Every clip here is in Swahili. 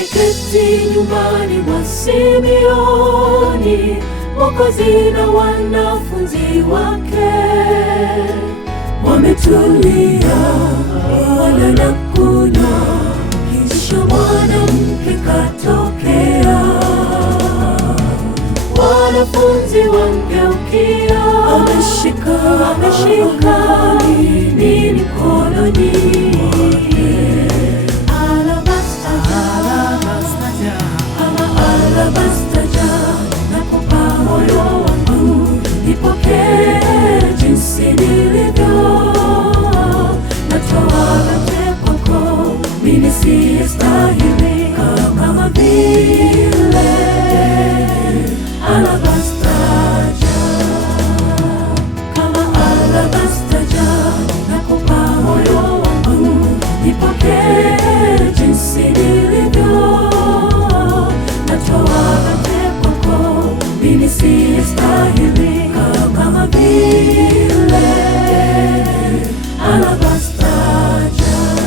Wameketi nyumbani mwa Simeoni, Mwokozi na wanafunzi wake. Wametulia wala na kunywa, kisha mwanamke katokea. Wanafunzi wamgeukia, ameshika nini mkononi? Alabasta jar, nakupa moyo wangu, nipokee jinsi nilivyo. Natoa yote kwako, mimi siyestahili, kama vile alabasta jar. Kama alabasta jar, nakupa moyo wangu, nipokee jinsi nilivyo. Natoa yote kwako, mimi siyestahili, kama vile alabasta jar.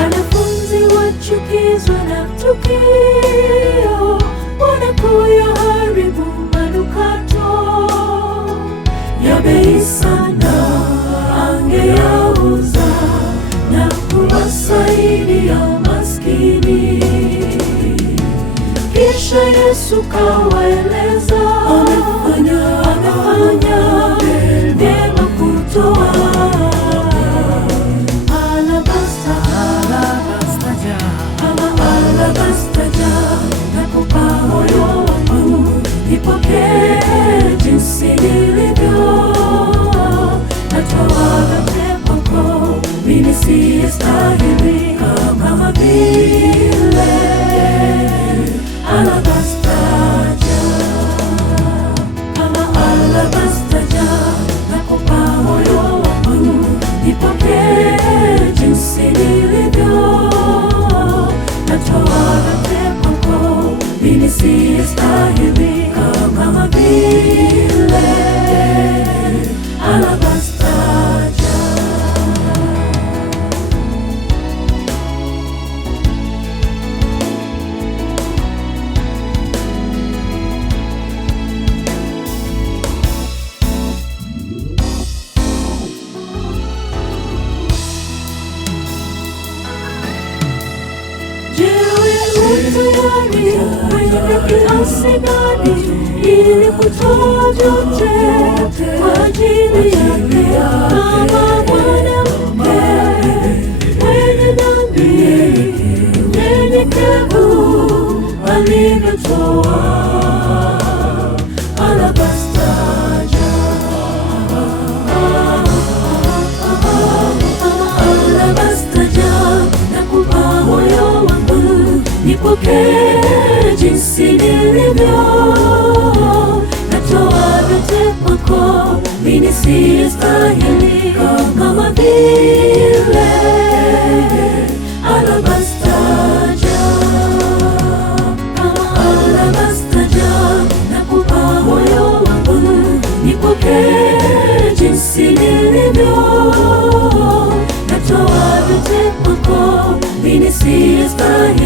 Wanafunzi wachukizwa na tukio, wanakuyaharibu manukato ya bei sana, angeyauza na kuwasaidia maskini. Kisha Yesu kawaeleza, amefanya vyema kutoa alabasta jar. Kama alabasta jar, nakupa moyo wangu, nipokee jinsi nilivyo. Natoa yote kwako, mimi siyestahili, kama vile alabasta jar. Kama alabasta jar, nakupa moyo wangu, nipokee jinsi nilivyo. Natoa yote kwako, mimi siyestahili, kama vile alabasta jar. Tayari mwenye kiasi gani ili kutoa vyote kwa ajili yake? Kama mwanamke mwenye dhambi mnyenyekevu alivyotoa alabasta jar. Alabasta jar, nakupa moyo wangu, nipokee jinsi nilivyo. Natoa yote kwako, mimi siyestahili, kama vile alabasta jar. Kama alabasta jar, nakupa moyo wangu, nipokee jinsi nilivyo. Natoa yote kwako, mimi siyestahili,